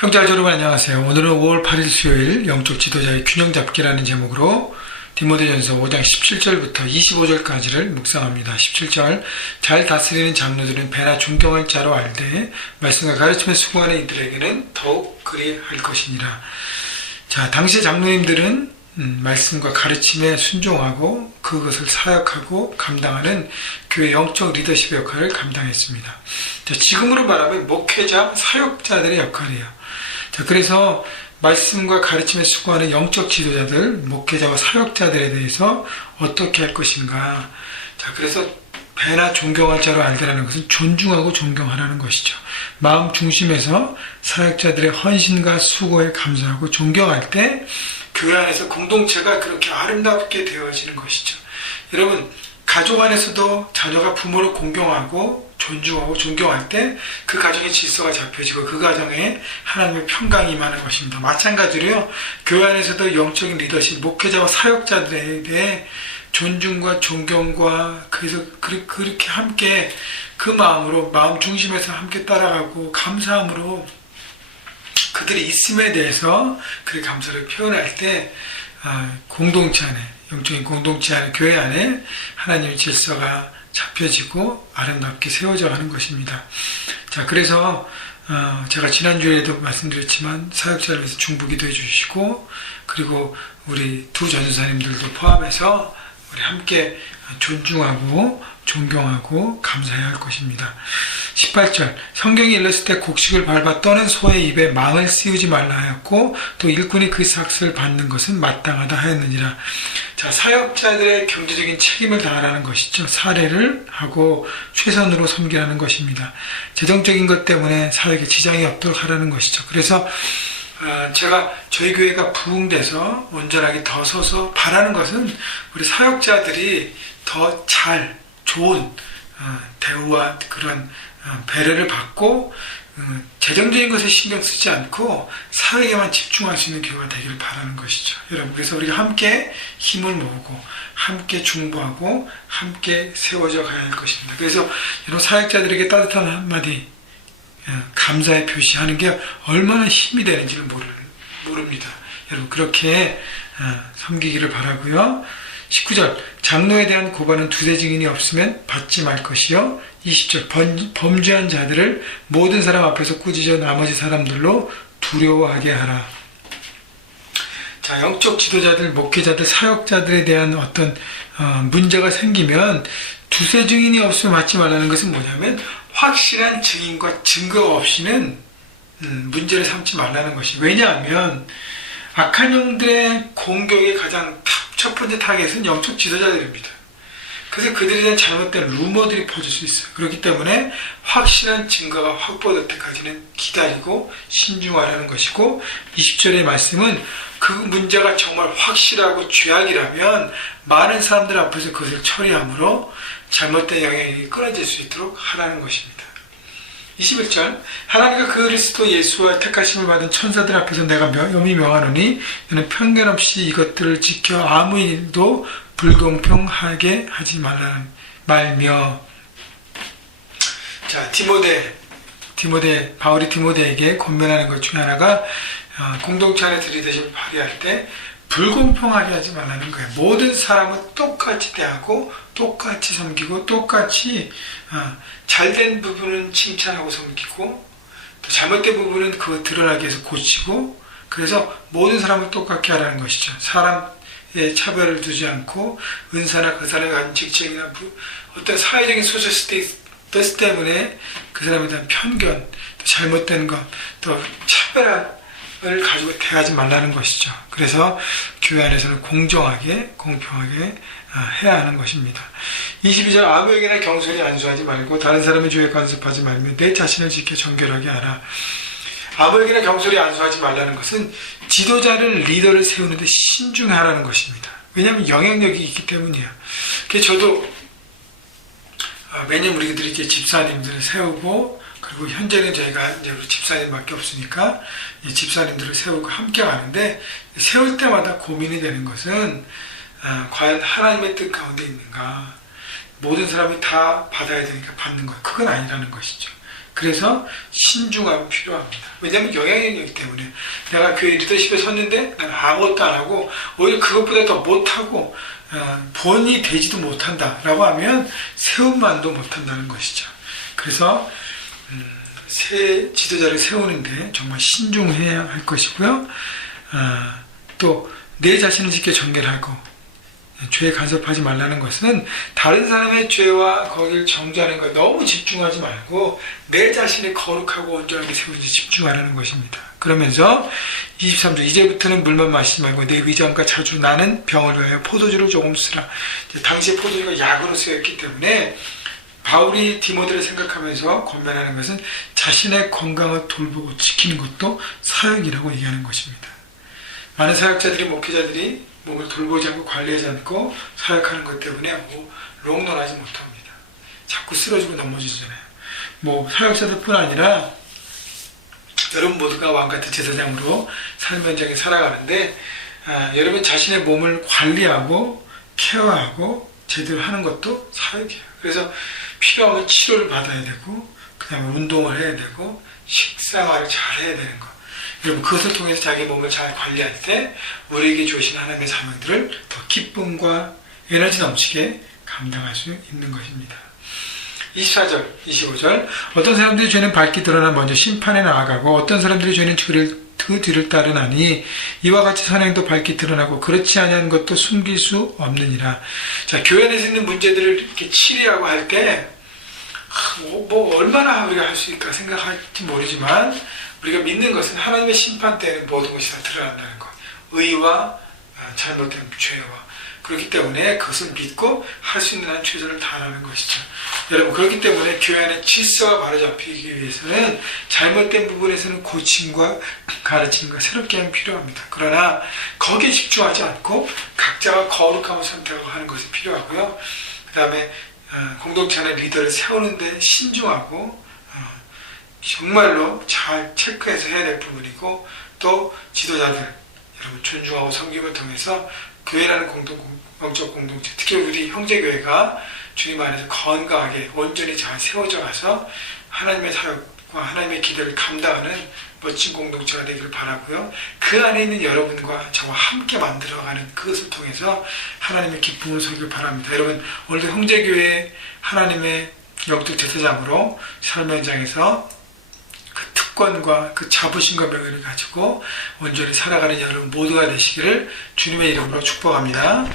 형제자매 여러분 안녕하세요. 오늘은 5월 8일 수요일 영적 지도자의 균형 잡기라는 제목으로 디모데전서 5장 17절부터 25절까지를 묵상합니다. 17절 잘 다스리는 장로들은 배나 존경할 자로 알되 말씀과 가르침에 수고하는 이들에게는 더욱 그리할 것이니라. 자, 당시 장로님들은 말씀과 가르침에 순종하고 그것을 사역하고 감당하는 교회 영적 리더십 역할을 감당했습니다. 자, 지금으로 말하면 목회자, 사역자들의 역할이에요. 자, 그래서 말씀과 가르침에 수고하는 영적 지도자들, 목회자와 사역자들에 대해서 어떻게 할 것인가. 자, 그래서 배나 존경할 자로 알되라는 것은 존중하고 존경하라는 것이죠. 마음 중심에서 사역자들의 헌신과 수고에 감사하고 존경할 때 교회 안에서 공동체가 그렇게 아름답게 되어지는 것이죠. 여러분, 가족 안에서도 자녀가 부모를 공경하고 존중하고 존경할 때 그 가정의 질서가 잡혀지고 그 가정에 하나님의 평강이 임하는 것입니다. 마찬가지로요, 교회 안에서도 영적인 리더십, 목회자와 사역자들에 대해 존중과 존경과 그래서 그렇게 함께 그 마음으로 마음 중심에서 함께 따라가고 감사함으로 그들이 있음에 대해서 그 감사를 표현할 때 공동체 안에, 영적인 공동체 안에, 교회 안에 하나님의 질서가 잡혀지고 아름답게 세워져 가는 것입니다. 자, 그래서 제가 지난주에도 말씀드렸지만 사역자를 위해서 중보기도 해주시고, 그리고 우리 두 전도사님들도 포함해서 우리 함께 존중하고 존경하고 감사해야 할 것입니다. 18절 성경이 일렀을 때 곡식을 밟아 떠는 소의 입에 망을 씌우지 말라 하였고 또 일꾼이 그 삭슬을 받는 것은 마땅하다 하였느니라. 자, 사역자들의 경제적인 책임을 다하라는 것이죠. 사례를 하고 최선으로 섬기라는 것입니다. 재정적인 것 때문에 사역에 지장이 없도록 하라는 것이죠. 그래서 제가 저희 교회가 부흥돼서 온전하게 더 서서 바라는 것은 우리 사역자들이 더 잘 좋은 대우와 그런 배려를 받고 재정적인 것에 신경 쓰지 않고 사역에만 집중할 수 있는 교회가 되기를 바라는 것이죠. 여러분, 그래서 우리가 함께 힘을 모으고 함께 중보하고 함께 세워져 가야 할 것입니다. 그래서 여러분, 사역자들에게 따뜻한 한마디 감사의 표시하는 게 얼마나 힘이 되는지를 모릅니다. 여러분, 그렇게 섬기기를 바라고요. 19절 장로에 대한 고발은 두세 증인이 없으면 받지 말 것이요. 20절 범죄한 자들을 모든 사람 앞에서 꾸짖어 나머지 사람들로 두려워하게 하라. 자, 영적 지도자들, 목회자들, 사역자들에 대한 어떤 문제가 생기면 두세 증인이 없으면 받지 말라는 것은 뭐냐면 확실한 증인과 증거 없이는 문제를 삼지 말라는 것이. 왜냐하면 악한 영들의 공격의 가장 첫 번째 타겟은 영적 지도자들입니다. 그래서 그들에 대한 잘못된 루머들이 퍼질 수 있어요. 그렇기 때문에 확실한 증거가 확보될 때까지는 기다리고 신중하라는 것이고, 20절의 말씀은 그 문제가 정말 확실하고 죄악이라면 많은 사람들 앞에서 그것을 처리함으로 잘못된 영향이 끊어질 수 있도록 하라는 것입니다. 21절 하나님과 그리스도 예수와 택하심을 받은 천사들 앞에서 내가 엄히 명하노니 너는 편견 없이 이것들을 지켜 아무 일도 불공평하게 하지 말며. 자, 바울이 디모데에게 권면하는 것 중에 하나가 공동체 안에서 리더십을 발휘할 때 불공평하게 하지 말라는 거예요. 모든 사람은 똑같이 대하고 똑같이 섬기고 똑같이 잘된 부분은 칭찬하고 섬기고 또 잘못된 부분은 그거 드러나기 위해서 고치고, 그래서 모든 사람을 똑같게 하라는 것이죠. 사람의 차별을 두지 않고 은사나 그 사람이 가진 직책이나 어떤 사회적인 소셜 스테이터스 때문에 그 사람에 대한 편견, 또 잘못된 것, 또 차별을 가지고 대하지 말라는 것이죠. 그래서 교회 안에서는 공정하게 공평하게 해야 하는 것입니다. 22절 아무에게나 경솔히 안수하지 말고 다른 사람의 죄에 간섭하지 말며 내 자신을 지켜 정결하게 하라. 아무에게나 경솔히 안수하지 말라는 것은 지도자를, 리더를 세우는데 신중하라는 것입니다. 왜냐하면 영향력이 있기 때문이에요. 그래서 저도 매년 우리들이 이제 집사님들을 세우고, 그리고 현재는 저희가 이제 우리 집사님밖에 없으니까 이 집사님들을 세우고 함께 가는데, 세울 때마다 고민이 되는 것은 과연 하나님의 뜻 가운데 있는가. 모든 사람이 다 받아야 되니까 받는 것, 그건 아니라는 것이죠. 그래서 신중함이 필요합니다. 왜냐하면 영향력이기 때문에 내가 교회 리더십에 섰는데 나는 아무것도 안 하고 오히려 그것보다 더 못하고 본이 되지도 못한다라고 하면 세움만도 못한다는 것이죠. 그래서 새 지도자를 세우는데 정말 신중해야 할 것이고요. 또 내 자신을 지켜 정결하고 죄에 간섭하지 말라는 것은 다른 사람의 죄와 거기를 정죄하는 것에 너무 집중하지 말고 내 자신이 거룩하고 온전하게 세우지 집중하라는 것입니다. 그러면서 23절 이제부터는 물만 마시지 말고 내 위장과 자주 나는 병을 위하여 포도주를 조금 쓰라. 당시에 포도주가 약으로 쓰였기 때문에 바울이 디모데를 생각하면서 권면하는 것은 자신의 건강을 돌보고 지키는 것도 사역이라고 얘기하는 것입니다. 많은 사역자들이 목회자들이 몸을 돌보지 않고 관리하지 않고 사역하는 것 때문에 롱런하지 못합니다. 자꾸 쓰러지고 넘어지잖아요. 사역자들뿐 아니라 여러분 모두가 왕같은 제사장으로 삶 현장에 살아가는데 여러분 자신의 몸을 관리하고 케어하고 제대로 하는 것도 사역이에요. 그래서 필요하면 치료를 받아야 되고 그 다음에 운동을 해야 되고 식생활을 잘 해야 되는 것. 여러분 그것을 통해서 자기 몸을 잘 관리할 때 우리에게 주신 하나님의 사명들을 더 기쁨과 에너지 넘치게 감당할 수 있는 것입니다. 24절, 25절 어떤 사람들의 죄는 밝게 드러나 먼저 심판에 나아가고 어떤 사람들의 죄는 그 뒤를 따르나니 이와 같이 선행도 밝게 드러나고 그렇지 아니한 것도 숨길 수 없느니라. 자, 교회 안에서 있는 문제들을 이렇게 치리하고 할 때 얼마나 우리가 할 수 있을까 생각할지 모르지만 우리가 믿는 것은 하나님의 심판 때는 모든 것이 다 드러난다는 것. 의와 잘못된 죄와. 그렇기 때문에 그것을 믿고 할 수 있는 한 최선을 다하는 것이죠. 여러분 그렇기 때문에 교회 안에 질서가 바로잡히기 위해서는 잘못된 부분에서는 고침과 가르침과 새롭게 함이 필요합니다. 그러나 거기에 집중하지 않고 각자가 거룩함을 선택하고 하는 것이 필요하고요. 그 다음에 공동체 안에 리더를 세우는데 신중하고 정말로 잘 체크해서 해야 될 부분이고 또 지도자들 여러분 존중하고 섬김을 통해서 교회라는 영적 공동체 특히 우리 형제교회가 주님 안에서 건강하게 온전히 잘 세워져 가서 하나님의 사역과 하나님의 기대를 감당하는 멋진 공동체가 되기를 바라고요. 그 안에 있는 여러분과 저와 함께 만들어가는 그것을 통해서 하나님의 기쁨을 서기를 바랍니다. 여러분 오늘도 형제교회 하나님의 영적 제사장으로 삶의 현장에서 그 특권과 그 자부심과 명예를 가지고 온전히 살아가는 여러분 모두가 되시기를 주님의 이름으로 축복합니다.